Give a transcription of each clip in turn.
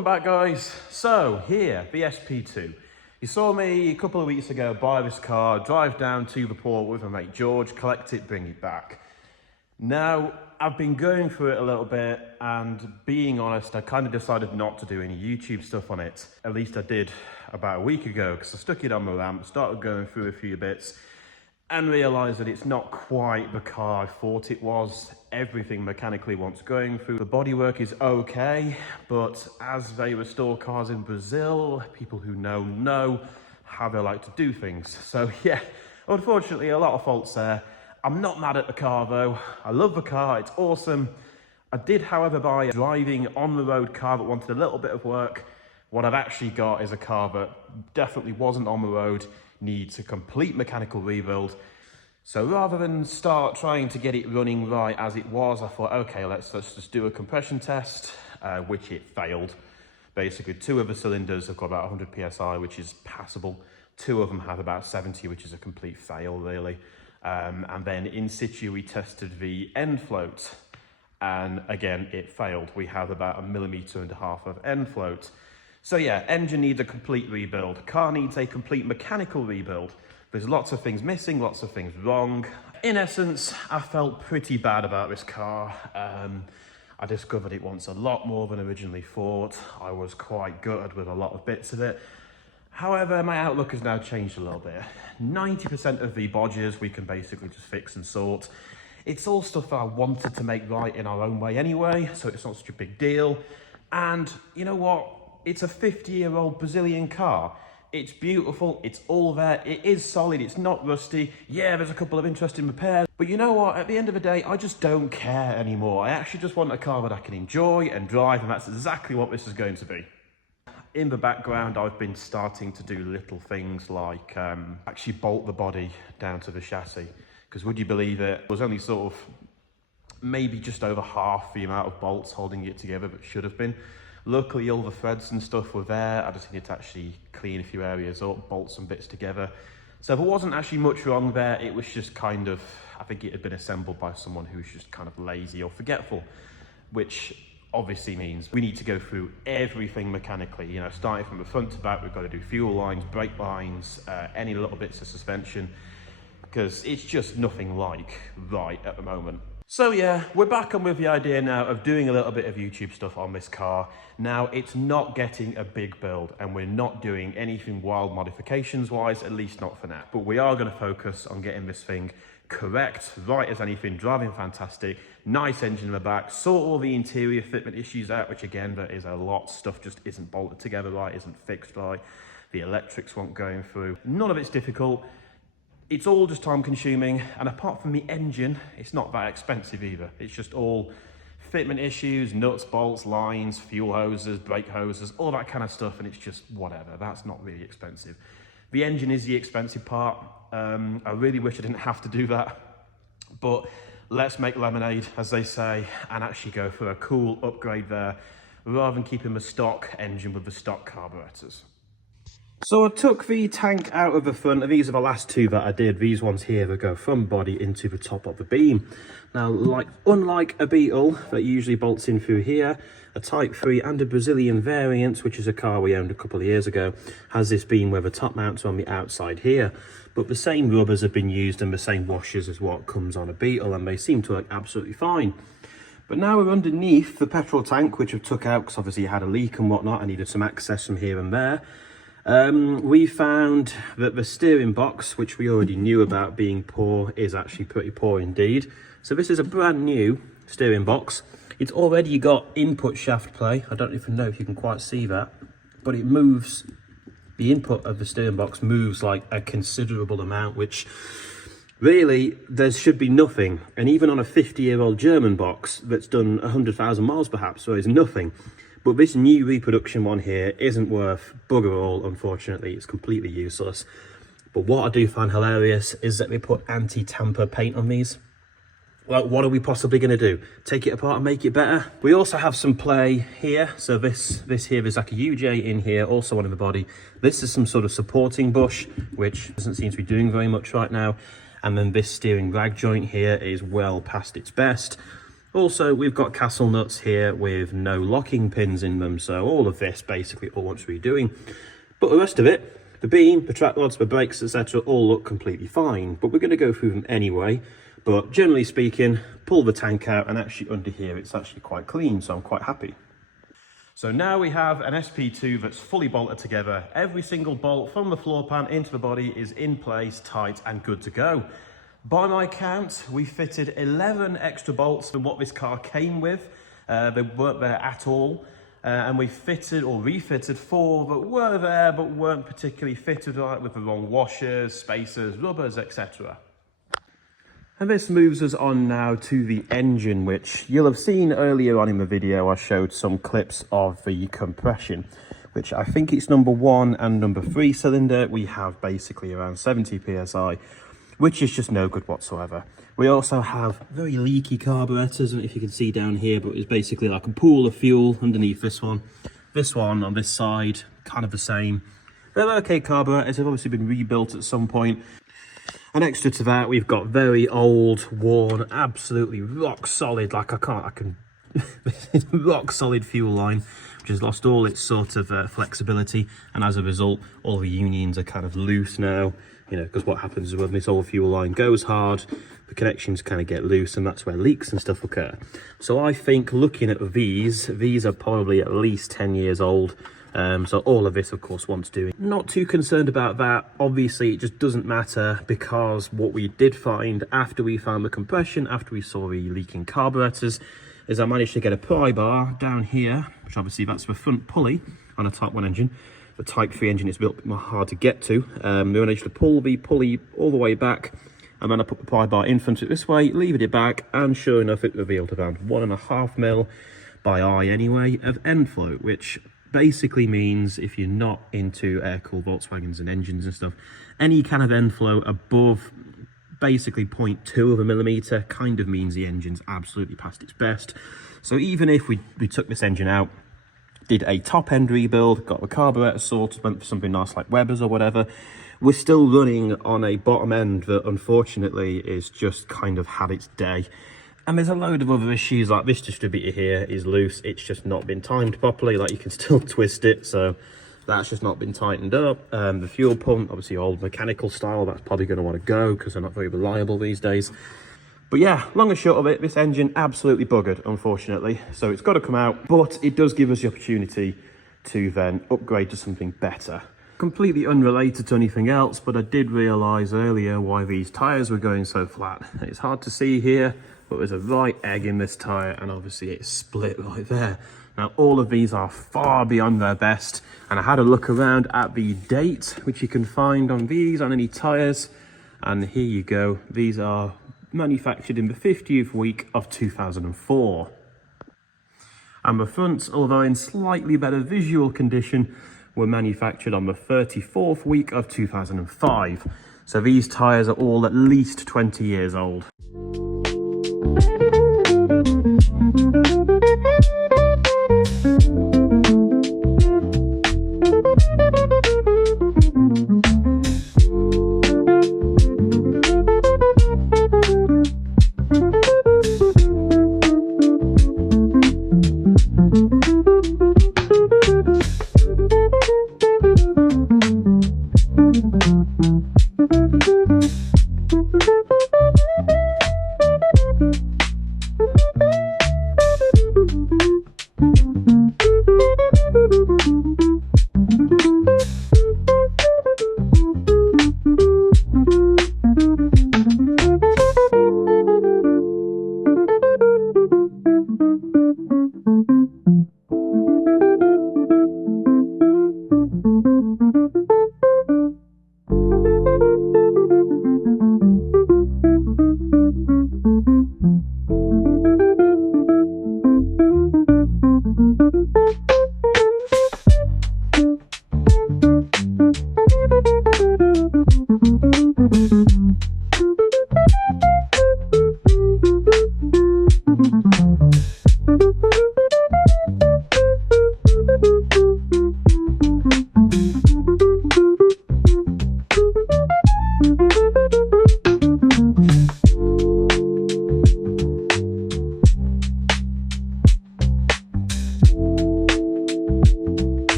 Welcome back, guys. So here, the SP2. You saw me a couple of weeks ago buy this car, drive down to the port with my mate George, collect it, bring it back. Now, I've been going through it a little bit, and being honest, I kind of decided not to do any YouTube stuff on it. At least I did about a week ago, because I stuck it on my ramp, started going through a few bits, and realised that it's not quite the car I thought it was. Everything mechanically wants going through. The bodywork is okay, but as they restore cars in Brazil, people who know how they like to do things. So yeah, unfortunately a lot of faults there. I'm not mad at the car though. I love the car, it's awesome. I did, however, buy a driving on the road car that wanted a little bit of work. What I've actually got is a car that definitely wasn't on the road, needs a complete mechanical rebuild. So rather than start trying to get it running right as it was, I thought, okay, let's just do a compression test, which it failed. Basically, 2 of the cylinders have got about 100 PSI, which is passable. 2 of them have about 70, which is a complete fail, really. And then in situ, we tested the end float, and again, it failed. We have about 1.5 millimeters of end float. So yeah, engine needs a complete rebuild. Car needs a complete mechanical rebuild. There's lots of things missing, lots of things wrong. In essence, I felt pretty bad about this car. I discovered it wants a lot more than originally thought. I was quite gutted with a lot of bits of it. However, my outlook has now changed a little bit. 90% of the bodges we can basically just fix and sort. It's all stuff that I wanted to make right in our own way anyway, so it's not such a big deal. And you know what? It's a 50-year-old Brazilian car. It's beautiful, it's all there, it is solid, it's not rusty. Yeah, there's a couple of interesting repairs, but you know what, at the end of the day, I just don't care anymore. I actually just want a car that I can enjoy and drive, and that's exactly what this is going to be. In the background, I've been starting to do little things like actually bolt the body down to the chassis, because would you believe it, was only sort of maybe just over half the amount of bolts holding it together that should have been. Luckily, all the threads and stuff were there. I just needed to actually clean a few areas up, bolt some bits together. So there wasn't actually much wrong there. It was just kind of, I think it had been assembled by someone who's just kind of lazy or forgetful, which obviously means we need to go through everything mechanically. You know, starting from the front to back, we've got to do fuel lines, brake lines, any little bits of suspension, because it's just nothing like right at the moment. So yeah, we're back on with the idea now of doing a little bit of YouTube stuff on this car. Now, it's not getting a big build, and we're not doing anything wild modifications wise, at least not for now. But we are going to focus on getting this thing correct, right as anything, driving fantastic, nice engine in the back, sort all the interior fitment issues out, which again, there is a lot. Stuff just isn't bolted together right, isn't fixed right. The electrics won't going through. None of it's difficult. It's all just time consuming, and apart from the engine, it's not that expensive either. It's just all fitment issues, nuts, bolts, lines, fuel hoses, brake hoses, all that kind of stuff, and it's just whatever. That's not really expensive. The engine is the expensive part. I really wish I didn't have to do that, but let's make lemonade, as they say, and actually go for a cool upgrade there, rather than keeping the stock engine with the stock carburetors. So I took the tank out of the front, and these are the last 2 that I did. These ones here that go from body into the top of the beam. Now, unlike a Beetle that usually bolts in through here, a Type 3 and a Brazilian variant, which is a car we owned a couple of years ago, has this beam where the top mounts on the outside here. But the same rubbers have been used and the same washers as what comes on a Beetle, and they seem to work absolutely fine. But now we're underneath the petrol tank, which I've took out because obviously it had a leak and whatnot. I needed some access from here and there. We found that the steering box, which we already knew about being poor, is actually pretty poor indeed. So this is a brand new steering box. It's already got input shaft play. I don't even know if you can quite see that, but it moves. The input of the steering box moves like a considerable amount, which really there should be nothing. And even on a 50-year-old German box that's done 100,000 miles perhaps, so it's nothing. But this new reproduction one here isn't worth bugger all, unfortunately. It's completely useless. But what I do find hilarious is that they put anti-tamper paint on these. Like, what are we possibly going to do? Take it apart and make it better? We also have some play here. So this here is like a UJ in here, also on the body. This is some sort of supporting bush, which doesn't seem to be doing very much right now. And then this steering rag joint here is well past its best. Also, we've got castle nuts here with no locking pins in them, so all of this basically all wants redoing. But the rest of it, the beam, the track rods, the brakes, etc., all look completely fine. But we're going to go through them anyway. But generally speaking, pull the tank out, and actually under here it's actually quite clean, so I'm quite happy. So now we have an SP2 that's fully bolted together. Every single bolt from the floor pan into the body is in place, tight and good to go. By my count, we fitted 11 extra bolts than what this car came with. They weren't there at all. And we fitted or refitted 4 that were there but weren't particularly fitted right, with the wrong washers, spacers, rubbers, etc. And this moves us on now to the engine, which you'll have seen earlier on in the video. I showed some clips of the compression, which I think it's number 1 and number 3 cylinder. We have basically around 70 psi, which is just no good whatsoever. We also have very leaky carburetors, and if you can see down here, but it's basically like a pool of fuel underneath this one. This one on this side, kind of the same. They're okay carburetors, have obviously been rebuilt at some point. And extra to that, we've got very old, worn, absolutely rock solid, like rock solid fuel line, which has lost all its sort of flexibility. And as a result, all the unions are kind of loose now, you know, because what happens is when this old fuel line goes hard, the connections kind of get loose, and that's where leaks and stuff occur. So I think looking at these are probably at least 10 years old. So all of this, of course, wants doing. Not too concerned about that. Obviously, it just doesn't matter, because what we did find after we found the compression, after we saw the leaking carburetors, is I managed to get a pry bar down here, which obviously that's the front pulley on a Type 1 engine. The Type 3 engine is a bit more hard to get to. We managed to pull the pulley all the way back, and then I put the pry bar in front of it this way, levered it back, and sure enough, it revealed around 1.5 mil by eye anyway of end float, which basically means, if you're not into air-cooled Volkswagens and engines and stuff, any kind of end flow above basically 0.2 of a millimeter kind of means the engine's absolutely past its best. So even if we took this engine out, did a top end rebuild, got the carburetor sorted, went for something nice like Weber's or whatever, we're still running on a bottom end that unfortunately is just kind of had its day. And there's a load of other issues, like this distributor here is loose. It's just not been timed properly. Like, you can still twist it, so that's just not been tightened up. The fuel pump, obviously old mechanical style, that's probably going to want to go because they're not very reliable these days. But yeah, long and short of it, this engine absolutely buggered, unfortunately. So it's got to come out, but it does give us the opportunity to then upgrade to something better. Completely unrelated to anything else, but I did realise earlier why these tyres were going so flat. It's hard to see here, but there's a right egg in this tyre, and obviously it's split right there. Now, all of these are far beyond their best, and I had a look around at the date, which you can find on these, on any tyres, and here you go. These are manufactured in the 50th week of 2004. And the fronts, although in slightly better visual condition, were manufactured on the 34th week of 2005. So these tyres are all at least 20 years old.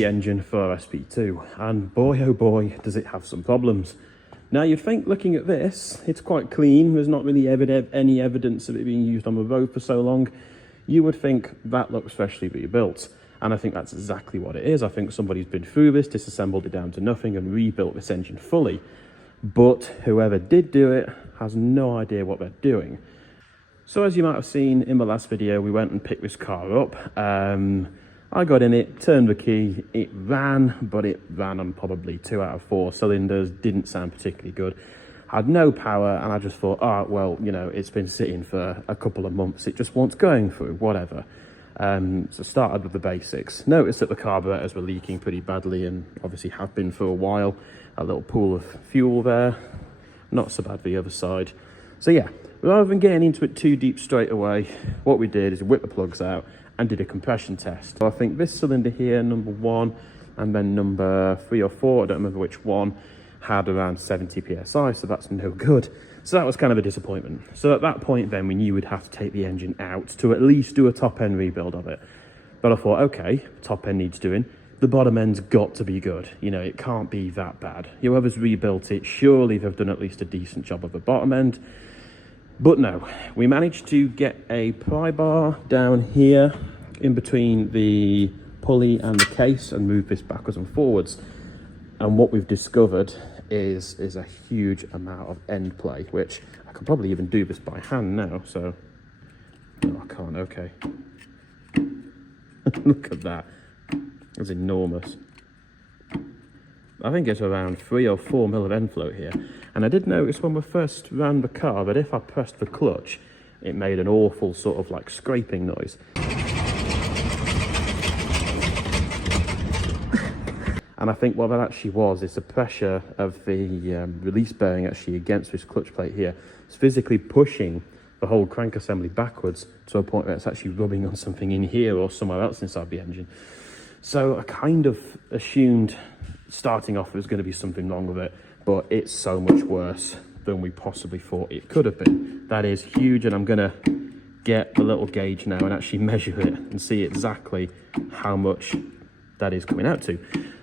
easy engine for SP2, and boy oh boy does it have some problems. Now you'd think, looking at this, it's quite clean, there's not really any evidence of it being used on the road for so long. You would think that looks freshly rebuilt, and I think that's exactly what it is. I think somebody's been through this, disassembled it down to nothing and rebuilt this engine fully. But whoever did do it has no idea what they're doing. So as you might have seen in the last video, we went and picked this car up. I got in it, turned the key, it ran, but it ran on probably 2 out of 4 cylinders, didn't sound particularly good. Had no power, and I just thought, oh, well, you know, it's been sitting for a couple of months, it just wants going through, whatever. So started with the basics. Noticed that the carburetors were leaking pretty badly, and obviously have been for a while. A little pool of fuel there, not so bad the other side. So yeah, rather than getting into it too deep straight away, what we did is whip the plugs out and did a compression test. So I think this cylinder here, number 1, and then number 3 or 4, I don't remember which one, had around 70 psi, so that's no good. So that was kind of a disappointment. So at that point then, we knew we'd have to take the engine out to at least do a top end rebuild of it. But I thought, okay, top end needs doing. The bottom end's got to be good. You know, it can't be that bad. Whoever's rebuilt it, surely they've done at least a decent job of the bottom end. But no, we managed to get a pry bar down here in between the pulley and the case and move this backwards and forwards. And what we've discovered is a huge amount of end play, which I could probably even do this by hand now, so no, I can't. Okay. Look at that. It's enormous. I think it's around 3 or 4 mil of end float here. And I did notice when we first ran the car that if I pressed the clutch, it made an awful sort of like scraping noise. And I think what that actually was is the pressure of the release bearing actually against this clutch plate here. It's physically pushing the whole crank assembly backwards to a point where it's actually rubbing on something in here or somewhere else inside the engine. So I kind of assumed starting off there was going to be something wrong with it, but it's so much worse than we possibly thought it could have been. That is huge, and I'm going to get the little gauge now and actually measure it and see exactly how much that is coming out to.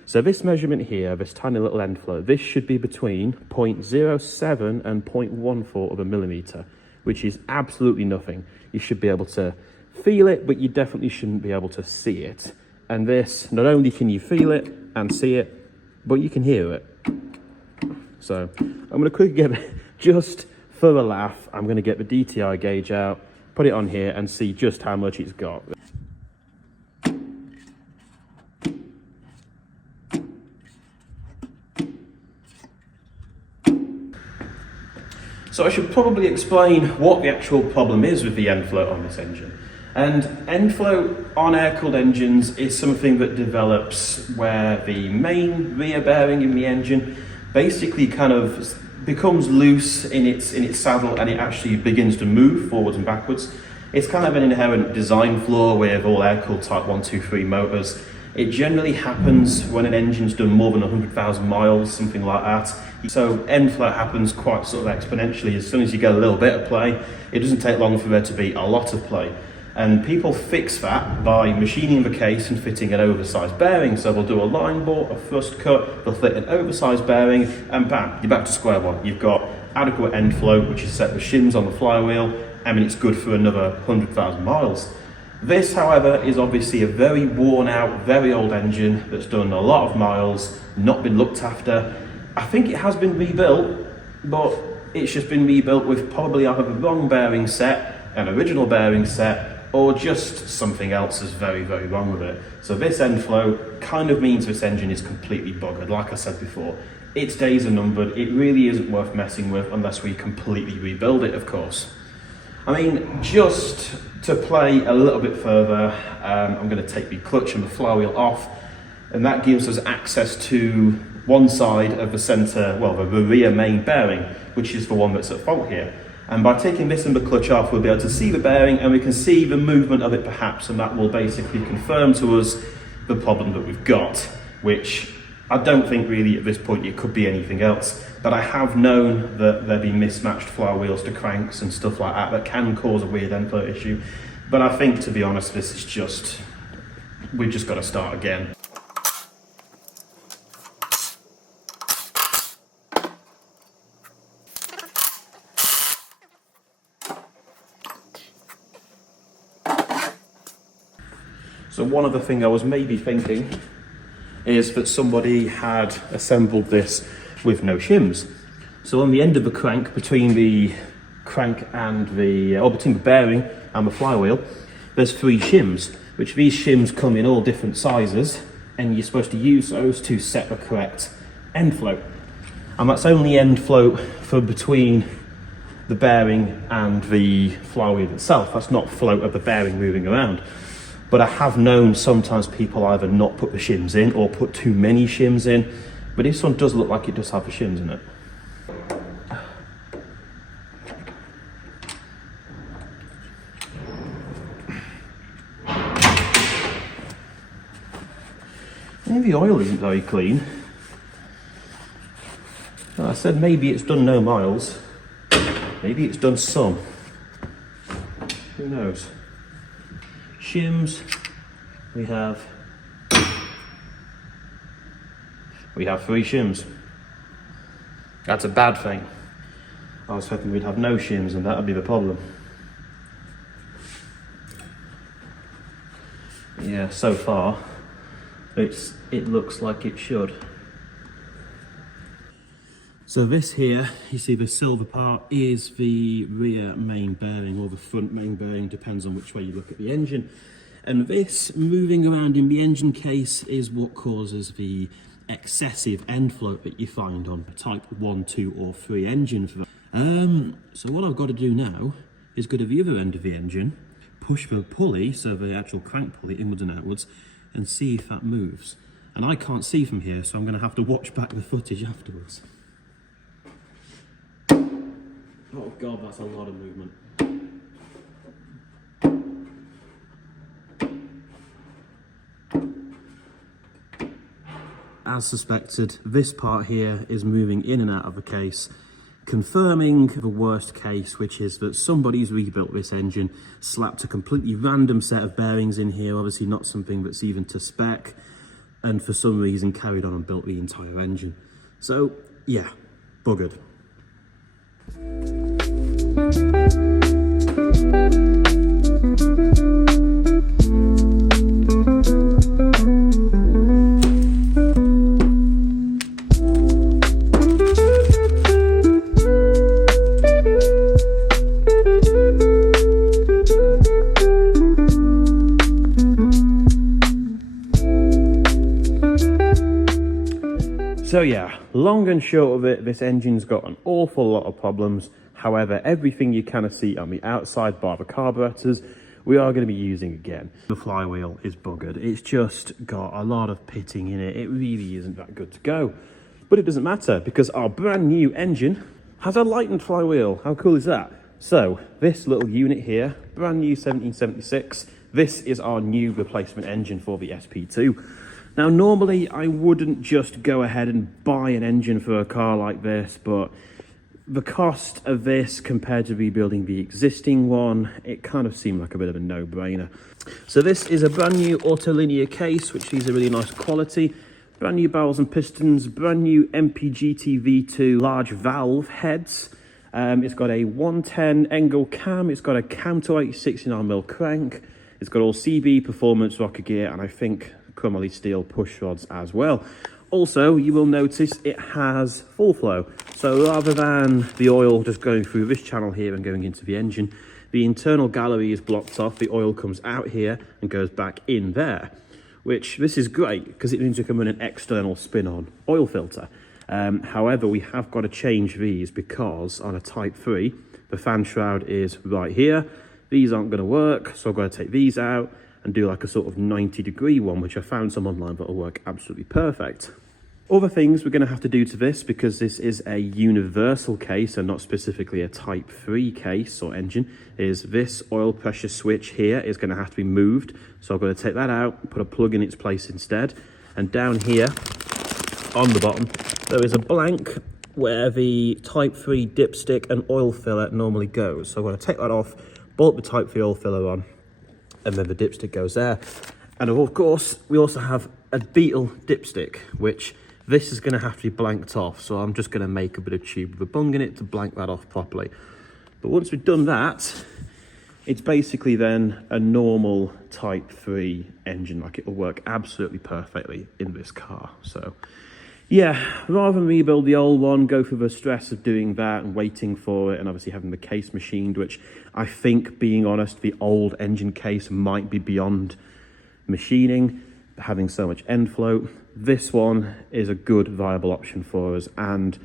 So this measurement here, this tiny little end flow, this should be between 0.07 and 0.14 of a millimeter, which is absolutely nothing. You should be able to feel it, but you definitely shouldn't be able to see it. And this, not only can you feel it and see it, but you can hear it. So I'm going to quickly get, just for a laugh, I'm going to get the DTI gauge out, put it on here and see just how much it's got. So I should probably explain what the actual problem is with the end float on this engine. And end float on air-cooled engines is something that develops where the main rear bearing in the engine basically kind of becomes loose in its saddle, and it actually begins to move forwards and backwards. It's kind of an inherent design flaw with all air-cooled type 123 motors. It generally happens when an engine's done more than 100,000 miles, something like that. So end float happens quite sort of exponentially. As soon as you get a little bit of play, it doesn't take long for there to be a lot of play. And people fix that by machining the case and fitting an oversized bearing. So they'll do a line bore, a thrust cut, they'll fit an oversized bearing, and bam, you're back to square one. You've got adequate end float, which is set with shims on the flywheel. I mean, it's good for another 100,000 miles. This, however, is obviously a very worn out, very old engine that's done a lot of miles, not been looked after. I think it has been rebuilt, but it's just been rebuilt with probably either the wrong bearing set, an original bearing set, or just something else is very, very wrong with it. So this end flow kind of means this engine is completely buggered. Like I said before, its days are numbered. It really isn't worth messing with unless we completely rebuild it, of course. I mean, just to play a little bit further, I'm going to take the clutch and the flywheel off, and that gives us access to one side of the centre, well, the rear main bearing, which is the one that's at fault here. And by taking this and the clutch off, we'll be able to see the bearing and we can see the movement of it perhaps, and that will basically confirm to us the problem that we've got, which I don't think really at this point it could be anything else. But I have known that there'd be mismatched flywheels to cranks and stuff like that can cause a weird end flow issue. But I think, to be honest, this is just, we've just got to start again. So one other thing I was maybe thinking is that somebody had assembled this with no shims. So on the end of the crank, between the crank and between the bearing and the flywheel, there's 3 shims, which these shims come in all different sizes, and you're supposed to use those to set the correct end float. And that's only end float for between the bearing and the flywheel itself. That's not float of the bearing moving around. But I have known sometimes people either not put the shims in or put too many shims in. But this one does look like it does have the shims in it. Maybe the oil isn't very clean. I said maybe it's done no miles. Maybe it's done some. Who knows? Shims, we have 3 shims. That's a bad thing. I was hoping we'd have no shims and that would be the problem. Yeah, so far it looks like it should. So this here, you see the silver part is the rear main bearing or the front main bearing, depends on which way you look at the engine. And this moving around in the engine case is what causes the excessive end float that you find on a type 1, 2 or 3 engine. So what I've got to do now is go to the other end of the engine, push the pulley, so the actual crank pulley inwards and outwards, and see if that moves. And I can't see from here, so I'm going to have to watch back the footage afterwards. Oh God, that's a lot of movement. As suspected, this part here is moving in and out of the case, confirming the worst case, which is that somebody's rebuilt this engine, slapped a completely random set of bearings in here, obviously not something that's even to spec, and for some reason carried on and built the entire engine. So yeah, buggered. So yeah, long and short of it, this engine's got an awful lot of problems. However, everything you kind of see on the outside bar the carburetors, we are going to be using again. The flywheel is buggered. It's just got a lot of pitting in it. It really isn't that good to go. But it doesn't matter because our brand new engine has a lightened flywheel. How cool is that? So this little unit here, brand new 1776, this is our new replacement engine for the SP2. Now, normally I wouldn't just go ahead and buy an engine for a car like this, but the cost of this compared to rebuilding the existing one, it kind of seemed like a bit of a no-brainer. So this is a brand new autolinear case, which is a really nice quality. Brand new barrels and pistons, brand new MPGT V2 large valve heads. It's got a 110 Engel cam, it's got a cam to 69mm crank, it's got all CB performance rocker gear, and I think chromoly steel push rods as well. Also, you will notice it has full flow. So rather than the oil just going through this channel here and going into the engine, the internal gallery is blocked off, the oil comes out here and goes back in there, which this is great because it means you can run an external spin-on oil filter. However, we have got to change these because on a Type 3, the fan shroud is right here. These aren't going to work, so I've got to take these out and do like a sort of 90-degree one, which I found some online that will work absolutely perfect. Other things we're going to have to do to this, because this is a universal case and not specifically a Type 3 case or engine, is this oil pressure switch here is going to have to be moved. So I've got to take that out, put a plug in its place instead. And down here on the bottom, there is a blank where the Type 3 dipstick and oil filler normally goes. So I'm going to take that off, bolt the Type 3 oil filler on, and then the dipstick goes there. And of course, we also have a beetle dipstick, which this is going to have to be blanked off. So I'm just going to make a bit of tube with a bung in it to blank that off properly. But once we've done that, It's basically then a normal Type 3 engine. Like, it'll work absolutely perfectly in this car. So yeah, rather than rebuild the old one, go through the stress of doing that and waiting for it, and obviously having the case machined, which I think, being honest, the old engine case might be beyond machining, having so much end float. This one is a good, viable option for us, and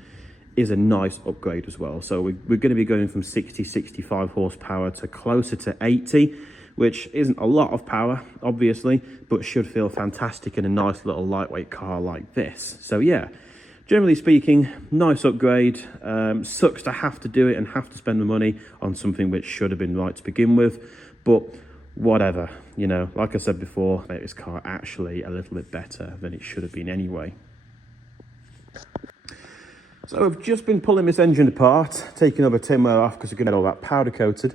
is a nice upgrade as well. So we're going to be going from 65 horsepower to closer to 80, which isn't a lot of power, obviously, but should feel fantastic in a nice little lightweight car like this. So yeah, generally speaking, nice upgrade. Sucks to have to do it and have to spend the money on something which should have been right to begin with, but whatever, you know, like I said before, make this car actually a little bit better than it should have been anyway. So I've just been pulling this engine apart, taking all the timber off because we're going to get all that powder coated.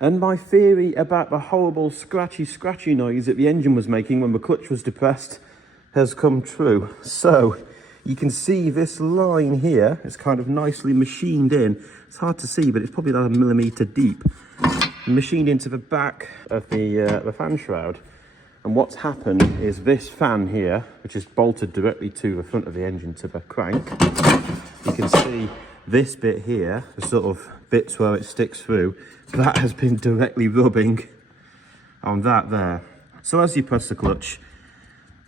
And my theory about the horrible scratchy noise that the engine was making when the clutch was depressed has come true. So you can see this line here, it's kind of nicely machined in. It's hard to see, but it's probably about 1 millimeter deep. Machined into the back of the fan shroud. And what's happened is this fan here, which is bolted directly to the front of the engine, to the crank, you can see this bit here, the sort of bits where it sticks through, that has been directly rubbing on that there. So as you press the clutch,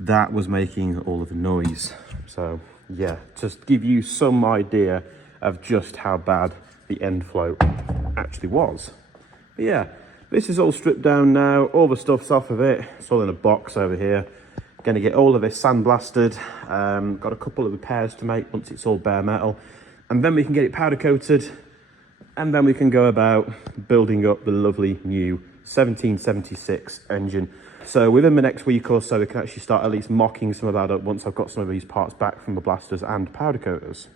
that was making all of the noise. So yeah, just give you some idea of just how bad the end float actually was. But yeah, this is all stripped down now, all the stuff's off of it, it's all in a box over here. Going to get all of this sandblasted, got a couple of repairs to make once it's all bare metal, and then we can get it powder coated, and then we can go about building up the lovely new 1776 engine. So within the next week or so, we can actually start at least mocking some of that up once I've got some of these parts back from the blasters and powder coaters.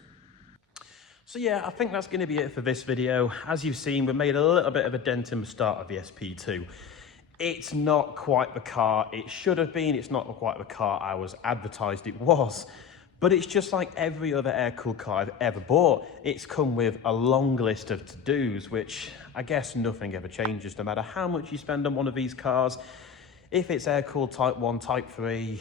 So yeah, I think that's going to be it for this video. As you've seen, we made a little bit of a dent in the start of the SP2. It's not quite the car it should have been. It's not quite the car I was advertised it was. But it's just like every other air-cooled car I've ever bought. It's come with a long list of to-dos, which I guess nothing ever changes no matter how much you spend on one of these cars. If it's air-cooled Type 1, Type 3,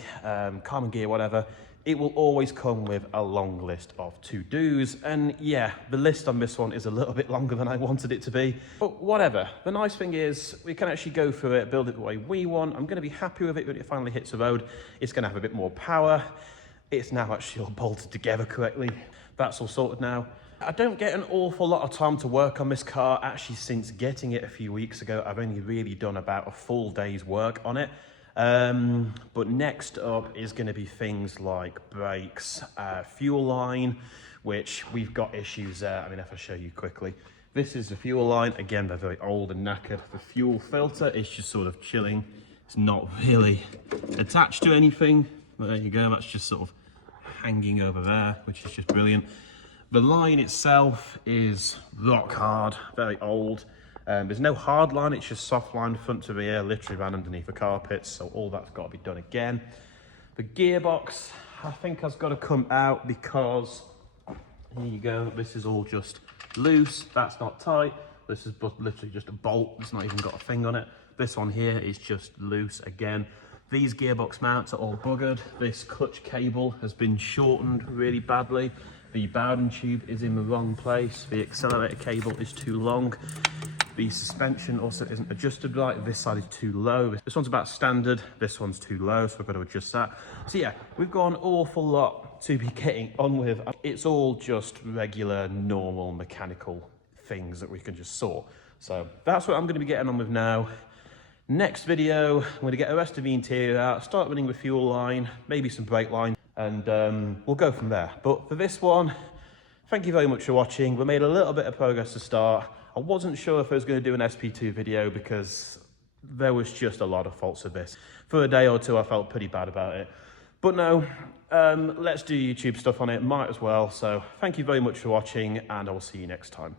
common gear, whatever, it will always come with a long list of to-dos. And yeah, the list on this one is a little bit longer than I wanted it to be. But whatever. The nice thing is we can actually go through it, build it the way we want. I'm going to be happy with it when it finally hits the road. It's going to have a bit more power. It's now actually all bolted together correctly. That's all sorted now. I don't get an awful lot of time to work on this car. Actually, since getting it a few weeks ago, I've only really done about a full day's work on it. But next up is going to be things like brakes, fuel line, which we've got issues there. I mean, if I show you quickly, this is the fuel line. Again, they're very old and knackered. The fuel filter is just sort of chilling. It's not really attached to anything. But there you go, that's just sort of hanging over there, which is just brilliant. The line itself is rock hard, very old. There's no hard line, it's just soft line front to rear, literally ran underneath the carpets, so all that's got to be done again. The gearbox, I think, has got to come out because, here you go, this is all just loose, that's not tight. This is literally just a bolt, it's not even got a thing on it. This one here is just loose again. These gearbox mounts are all buggered. This clutch cable has been shortened really badly. The Bowden tube is in the wrong place. The accelerator cable is too long. The suspension also isn't adjusted right. This side is too low. This one's about standard. This one's too low, so I've got to adjust that. So yeah, we've got an awful lot to be getting on with. It's all just regular, normal mechanical things that we can just sort. So that's what I'm going to be getting on with now. Next video, I'm going to get the rest of the interior out, start running the fuel line, maybe some brake line, and we'll go from there. But for this one, thank you very much for watching. We made a little bit of progress to start. I wasn't sure if I was going to do an SP2 video because there was just a lot of faults with this. For a day or two, I felt pretty bad about it. But no, let's do YouTube stuff on it, might as well. So thank you very much for watching, and I will see you next time.